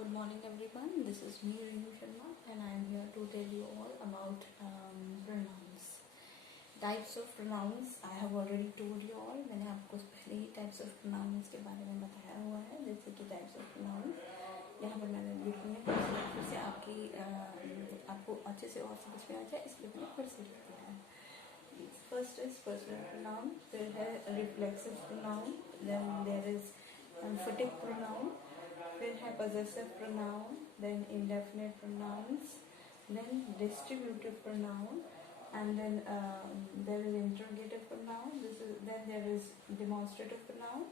Good morning everyone, this is me Renu Sharma and I am here to tell you all about pronouns. Types of pronouns I have already told you all. मैंने आपको पहले ही types of pronouns के बारे में बताया हुआ है, जैसे कि types of pronouns यहाँ पर मैंने लिखी है, फिर से आपको अच्छे से और समझ में आ जाए इसलिए मैंने फिर से लिख दिया है. First is personal pronoun, then है reflexive pronoun, then there is emphatic pronoun, then have possessive pronoun, then indefinite pronouns, then distributive pronoun, and then there is interrogative pronoun. Then there is demonstrative pronoun,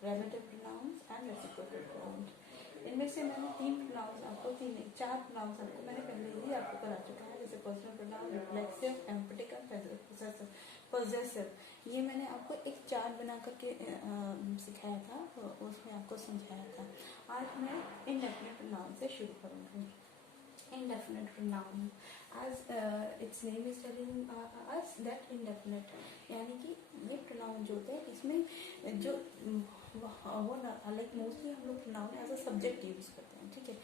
relative pronouns, and reciprocal pronouns. इनमें से मैंने चार pronouns आपको मैंने पहले ही आपको करा चुका है, जैसे personal pronoun, reflexive, emphatic और possessive. ये मैंने आपको एक चार्ट बना करके सिखाया था, उसमें आपको समझाया था. आज मैं indefinite pronoun से शुरू करूँगी. Indefinite pronoun, as its name is telling us that indefinite, यानी कि ये pronoun जो होते हैं इसमें जो वो लाइक मोस्टली हम लोग pronoun as a subject use करते हैं, ठीक है.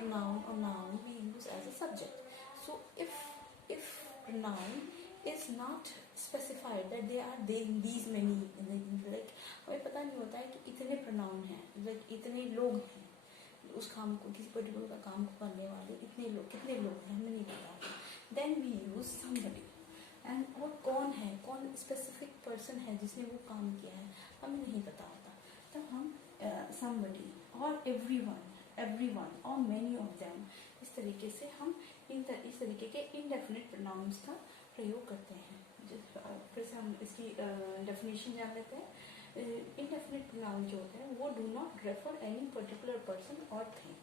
pronoun और noun we use as a subject. So if pronoun is not specified that they are these many, like हमें पता नहीं होता है कि इतने pronoun हैं, like इतने लोग हैं उस काम को, किसी पर्टिकुलर का काम को करने वाले इतने लोग, कितने लोग हैं हमें नहीं पता. Then we use somebody, and और कौन है, कौन स्पेसिफिक पर्सन है जिसने वो काम किया है हमें नहीं पता होता, तब हम somebody और everyone और many of them, इस तरीके से हम इस तरीके के indefinite pronouns का प्रयोग करते हैं. फिर से हम इसकी डेफिनेशन जान लेते हैं. Indefinite pronoun जो होते हैं वो do not refer any particular person or thing,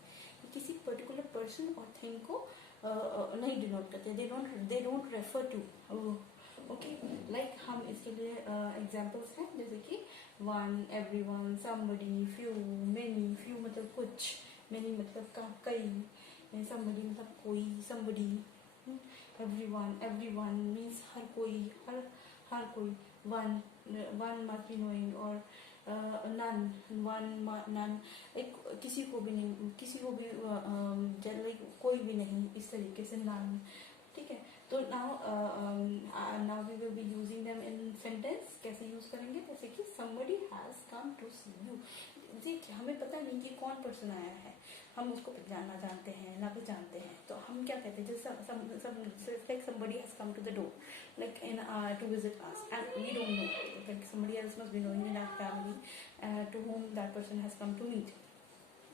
किसी particular person और thing को नहीं डिनोट करते. they don't refer to. okay, like हम इसके लिए एग्जांपल्स हैं, जैसे कि one, everyone, somebody, few, many. few मतलब कुछ, many मतलब कई, somebody मतलब कोई, somebody. everyone means हर कोई, हर कोई. one must be knowing, और none एक किसी को भी नहीं, किसी को भी लाइक कोई भी नहीं, इस तरीके से none, ठीक है. तो now we will be using them in sentence. कैसे यूज करेंगे, जैसे कि somebody has come to see you. जी, हमें पता नहीं कि कौन पर्सन आया है, हम उसको जानना जानते हैं ना भी जानते हैं, तो हम क्या कहते हैं, जैसे like somebody has come to the door, like to visit us, and we don't know, like somebody else must be knowing in our family to whom that person has come to meet.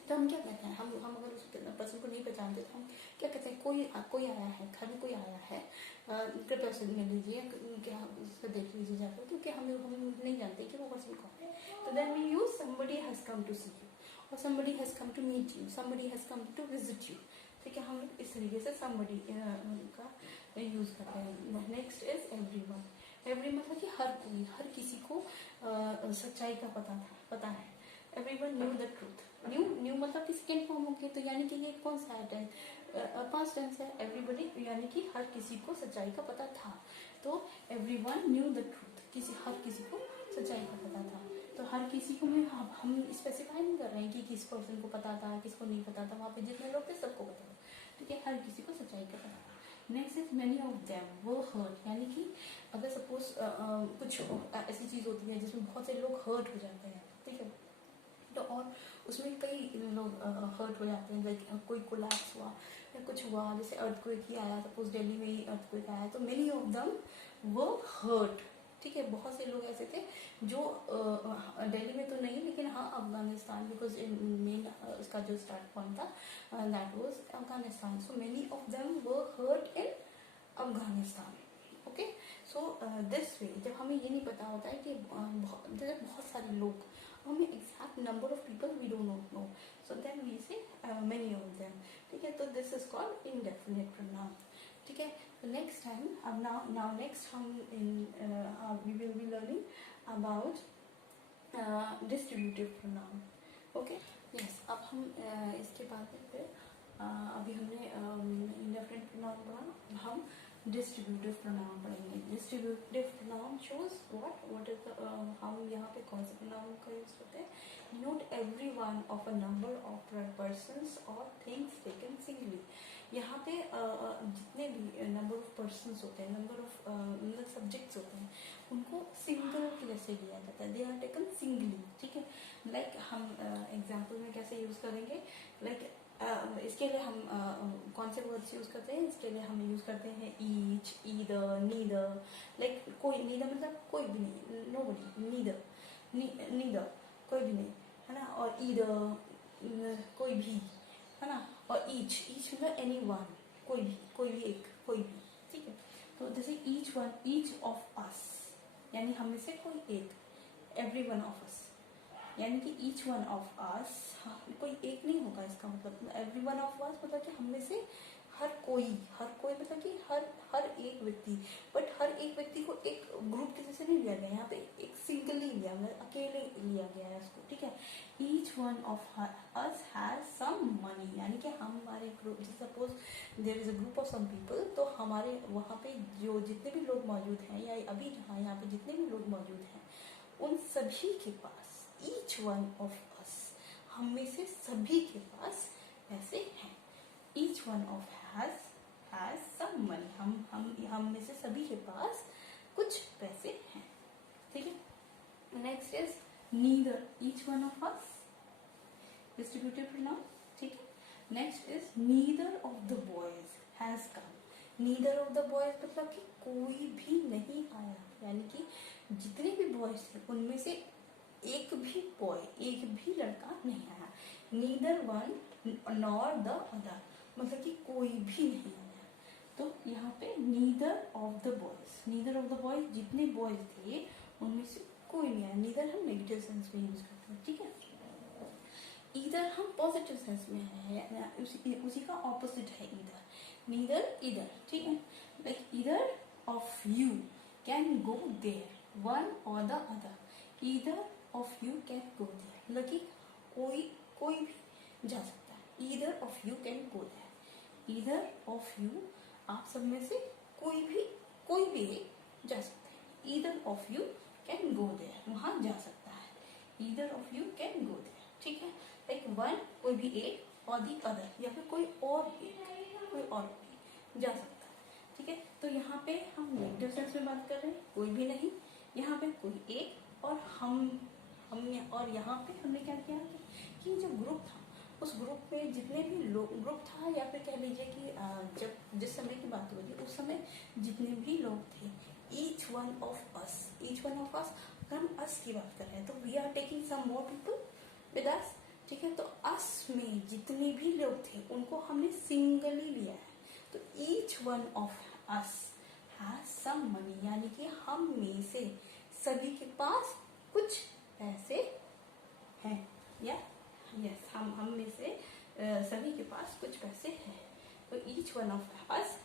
तो हम क्या कहते हैं, हम अगर उस person को नहीं पहचानते तो हम क्या कहते हैं, कोई आया है, घर में कोई आया है, कृपया से मिल लीजिए, क्या उसको देख लीजिए जाकर, क्योंकि हम नहीं जानते कि वो पर्सन कौन है. तो then we use somebody has come to see you, और somebody has come to meet you, somebody has come to visit you, ठीक है. हम लोग इस तरीके से somebody का यूज करते हैं. Next is everyone. every मतलब कि हर कोई, हर किसी को सच्चाई का पता है. everyone knew the truth. New मतलब कि सेकेंड फॉर्म हो गया, तो यानी कि ये कौन सा है, पास्ट टेंस है. एवरीबडी यानी कि हर किसी को सच्चाई का पता था, तो everyone knew the truth, हर किसी को सच्चाई का पता था. तो हर किसी को हम स्पेसिफाई नहीं कर रहे हैं कि किस पर्सन को पता था, किसको नहीं पता था, वहाँ पे जितने लोग थे सबको पता था, ठीक है. हर किसी को सच्चाई का पता था. Next is many of them वो हर्ट, यानी कि अगर सपोज कुछ ऐसी चीज होती है जिसमें बहुत से लोग हर्ट हो जाते हैं, ठीक है, तो और उसमें कई लोग हर्ट हो जाते हैं, लाइक कोई कोलैप्स हुआ या कुछ हुआ, जैसे अर्थक्वेक ही आया, सपोज दिल्ली में ही अर्थक्वेक आया, तो मेनी ऑफ देम वो हर्ट, ठीक है. बहुत से लोग ऐसे थे जो दिल्ली में तो नहीं, लेकिन हाँ अफगानिस्तान, बिकॉज मेन उसका जो स्टार्ट पॉइंट था that was Afghanistan. So many of them वो hurt in Afghanistan. Okay, so this way जब हमें ये नहीं पता होता है कि बहुत सारे लोग, हमें exact number of people we don't know, so then we say many of them, ठीक है. तो this is called indefinite pronoun, ठीक है. नेक्स्ट टाइम, अब नाउ नेक्स्ट हम we will be learning about distributive pronoun. Okay, yes. अब हम इसके बाद फिर अभी हमने इंडेफिनिट प्रोनाउन पढ़ा, हम डिस्ट्रीब्यूटिव प्रोनाउन पढ़ेंगे। Distributive pronoun shows what is the, हम यहाँ पे कौन से प्रोनाउन का यूज करते हैं? Note every one of a number of persons और थिंग्स टेकन सिंगली। यहाँ पे जितने भी नंबर ऑफ पर्सन्स होते हैं, नंबर ऑफ मतलब सब्जेक्ट्स होते हैं, उनको सिंगल के जैसे लिया जाता है, दे आर टेकन सिंगली, ठीक है। लाइक हम एग्जाम्पल में कैसे यूज करेंगे, लाइक इसके लिए हम कौन से वर्ड्स यूज करते हैं? इसके लिए हम यूज करते हैं ईच, ईदर, नीदर। लाइक कोई, नीदर मतलब कोई भी नहीं, नोबडी, नीदर, नीदर कोई भी नहीं, है ना। और ईदर कोई भी, है ना। और ईच, ईच मतलब एनी वन, कोई भी एक, कोई भी, ठीक है। तो जैसे each one, each of us यानी हम में से कोई एक, एवरी वन ऑफ अस यानी कि ईच वन ऑफ अस, कोई एक नहीं होगा इसका मतलब। एवरी वन ऑफ अस मतलब कि हम में से हर कोई मतलब कि हर एक व्यक्ति। बट हर एक व्यक्ति को एक ग्रुप के जैसे नहीं लिया गया, यहाँ पे एक सिंगली लिया, मतलब अकेले लिया गया है उसको, ठीक है। Each one of us has some money यानी कि हमारे group, suppose there is a group of some people, तो हमारे वहाँ पे जो जितने भी लोग मौजूद हैं, या अभी जहाँ यहाँ पे जितने भी लोग मौजूद हैं, उन सभी के पास, ईच वन ऑफ अस, हम में से सभी के पास पैसे हैं। Each one of has some money, हम में से सभी के पास कुछ पैसे हैं, ठीक है। Next is neither, each one of us, distributive pronoun, ठीक है। Next is neither of the boys has come. Neither of the boys मतलब कि कोई भी नहीं आया, यानी कि जितने भी बॉयज थे उनमें से एक भी बॉय, एक भी लड़का नहीं आया। Neither one nor the other मतलब कि कोई भी नहीं आया। तो यहाँ पे neither of the boys, neither of the boys जितने बॉयज थे उनमें से कोई नहीं आया। नीदर हम नेगेटिव सेंस में यूज करते हैं, ठीक है। ईदर हम पॉजिटिव सेंस में है, उसी का ऑपोजिट है ईदर, नीदर ईदर, ठीक है। Like either of you can go there, one और the other, either of you can go there मतलब कि कोई भी जा सकता है। Either of you can go there, either of you आप सब में से कोई भी जा सकता है। Either of you can go there वहां जा सकता है। Either of you can go there, ठीक है। लाइक वन कोई भी एक और दी अदर या फिर कोई और एक, कोई और कोई जा सकता है, ठीक है। तो यहाँ पे हम नेगेटिव सेंस में बात कर रहे हैं, कोई भी नहीं, यहाँ पे कोई एक और हम और यहाँ पे हमने क्या किया कि जो ग्रुप था उस ग्रुप में जितने भी लोग, ग्रुप था या फिर कह लीजिए कि जब जिस समय की बात हो रही है उस समय जितने भी लोग थे, each one of us, each one of us, अगर हम अस की बात कर रहे हैं तो we are taking some more people with us, ठीक है। तो अस में जितने भी लोग थे उनको हमने सिंगली लिया है। तो each one of us has some money यानी कि हम में से सभी के पास कुछ पैसे हैं, या यस हम में से सभी के पास कुछ पैसे हैं। तो ईच वन ऑफ अस